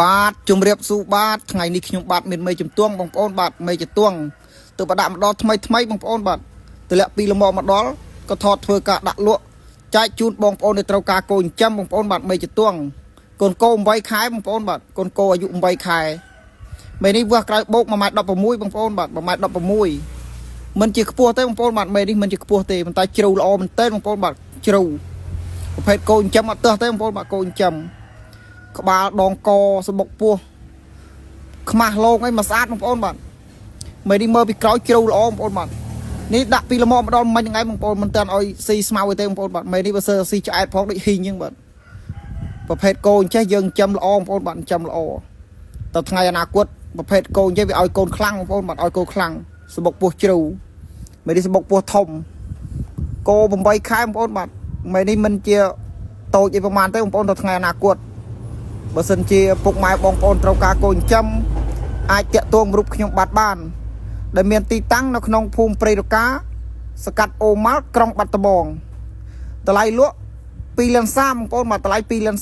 បាទជំរាបសួរបាទថ្ងៃនេះខ្ញុំបាទមានមេជំទង់បងប្អូនបាទមេជំទង់ទៅបដាក់ម្ដងថ្មីបងប្អូនបាទទម្លាក់ពីលំមកដល់ក៏ថតធ្វើការដាក់លក់ចែកជូនបងប្អូនដែលត្រូវការគោចិញ្ចឹមបងប្អូនបាទមេជំទង់កូនគោ8ខែបងប្អូនបាទកូនគោអាយុ8ខែមេនេះវាស់ក្រៅបោក1.16 ម៉ែត្របងប្អូនបាទ1.16 ម៉ែត្រមិនជាខ្ពស់ទេបងប្អូនបាទមេនេះមិនជាខ្ពស់ទេប៉ុន្តែជ្រៅល្អមែនទែនបងប្អូនបាទជ្រៅប្រភេទគោចិញ្ចឹមអត់ទើសទេបងប្អូនបាទគោចិញ្ចឹមក្បាលដងកសបុកពោះខ្មាស់លោងអីមកស្អាតបងប្អូនបាទមេនេះមើលពីក្រោយជ្រៅល្អបងប្អូនបាទនេះដាក់ពីលំម្ដងមិញថ្ងៃបងប្អូនមិនទាន់ឲ្យស៊ីស្មៅទេបងប្អូនបាទមេនេះបើសើស៊ីឆ្អែតផងដូចហ៊ីងអញ្ចឹងបាទប្រភេទគោអញ្ចេះយើងចិញ្ចឹមល្អបងប្អូនបាទចិញ្ចឹមល្អតថ្ងៃអនាគតប្រភេទគោអញ្ចេះវាឲ្យកូនខ្លាំងបងប្អូនបាទឲ្យកូនខ្លាំងសបុកពោះជ្រៅមេនេះសបុកពោះធំគោ8ខែបងប្អូនបាទមេនេះមិនជាតូចអីប្រហែលទេបងប្អូនតថ្ងៃអនាគតបើសិនជាពុកម៉ែបងប្អូនត្រូវការគោចិញ្ចឹមអាចតាក់ទងរូបខ្ញុំបាទបានដែលមានទីតាំងនៅក្នុងភូមិព្រៃរកាសកាត់អូម៉ាល់ក្រុងបាត់ដំបងតម្លៃលក់2.30 លានបងប្អូនបាទតម្លៃ2.30 លាន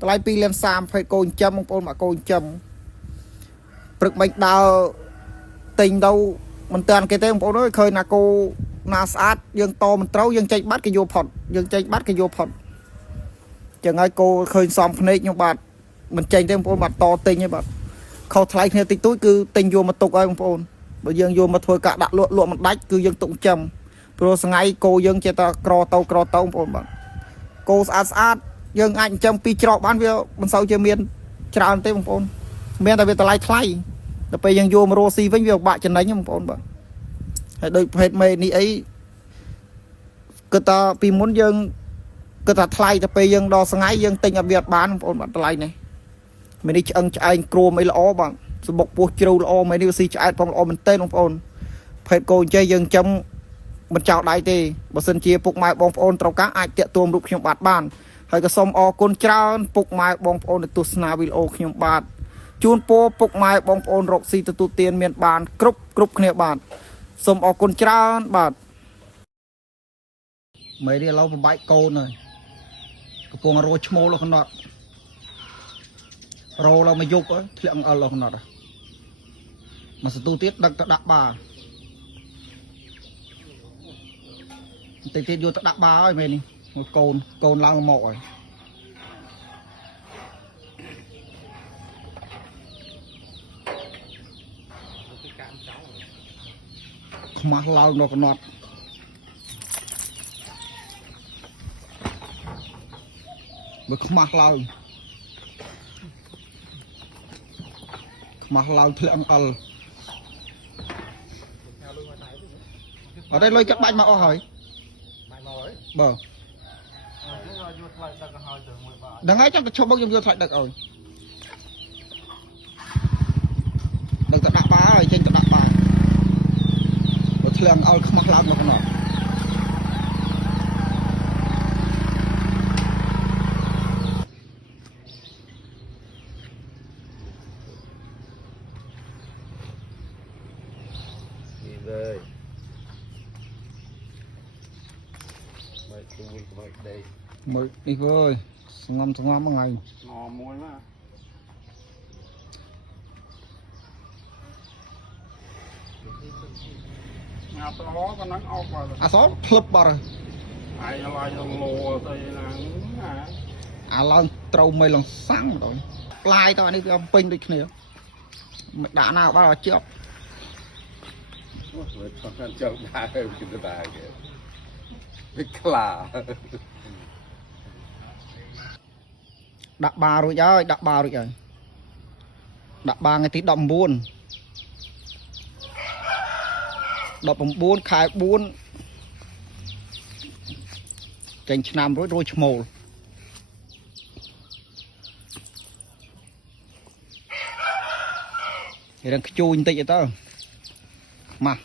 តម្លៃ2.30 លានភេទគោចិញ្ចឹមបងប្អូនបាទគោចិញ្ចឹមព្រឹកមិនដើរទិញទៅមិនតាន់គេទេបងប្អូនអើយឃើញណាគោណាស្អាតយើងតមិនត្រូវយើងចេញបាត់គេយកផុតយើងចេញបាត់គេយកផុតចឹងហើយគោឃើញសំភ្នែកខ្ញុំបាទមិនចេញទេបងប្អូនបាទតទិញទេបាទខុសថ្លៃគ្នាតិចតួចគឺទិញយកមកទុកហើយបងប្អូនបើយើងយកមកធ្វើការដាក់លក់មិនដាច់គឺយើងទុកចិញ្ចឹមព្រោះថ្ងៃគោយើងចេះតែក្រទៅបងប្អូនបាទគោស្អាតយើងអាចចិញ្ចឹម2ច្រកបានវាមិនសូវជាមានច្រើនទេបងប្អូនមានតែវាតម្លៃថ្លៃដល់ពេលយើងយកមករស់ស៊ីវិញវាពិបាកចំណេញបងប្អូនបាទហើយដូចប្រភេទមេនេះអីគឺតពីមុនយើងគឺថាថ្លៃតែពេលយើងដល់ថ្ងៃយើងទិញអត់វាអត់បានបងប្អូនបាទតម្លៃនេះមេនេះឆ្អឹងឆ្អែងគ្រួមអីល្អបាទសបុកពោះជ្រៅល្អមេនេះវាស៊ីឆ្អែតផងល្អមែនទែនបងប្អូនភេទគោអញ្ចេះយើងចាំមិនចោលដៃទេបើសិនជាពុកម៉ែបងប្អូនត្រូវការអាចតាក់ទងរូបខ្ញុំបាទបានហើយក៏សូមអរគុណច្រើនពុកម៉ែបងប្អូនដែលទស្សនាវីដេអូខ្ញុំបាទជូនពរពុកម៉ែបងប្អូនរកស៊ីទទួលទានមានបានគ្រប់គ្នាបាទសូមអរគុណច្រើនបាទមេនេះឥឡូវបំបែកកូនហើយកំពុងរោឈ្មោលក្នុងនោះរោឡើងមកយប់ធ្លាក់អល់ក្នុងនោះមកសទូទៀតដឹកទៅដាក់បាតិចទៀតយកទៅដាក់បាហើយមេនេះកូនឡើងមកហើយខ្មាស់ឡើងនៅក្នុងនោះមើលខ្មាស់ឡើងធ្លាក់អល់អត់ទេលុយកាត់បាច់មកអស់ហើយបើដឹងហើយចាំទៅឈប់មកខ្ញុំយកថ្លៃដឹកឲ្យដឹកទៅដាក់បាហើយចេញទៅដាក់បាបើធ្លាក់អល់ខ្មាស់ឡើងមកក្នុងđây mày tôi mày đây mới đi ơi ngâm một ngày ngò muối mà nhà tôi có con nắng ốc vào à xóm club bà rồi ai lại lùa thì là à lần trâu mày lần sáng rồi lai tao đi ông pin đi kia đã nào bao giờ chưa chồng ta cái ta cái là đặt ba rồi đặt ba ngày tí đậm buồn khai buồn chành nam rồi mồ thì đang chui tí vậy tao mà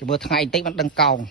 cho bữa ngày tí vẫn đang còng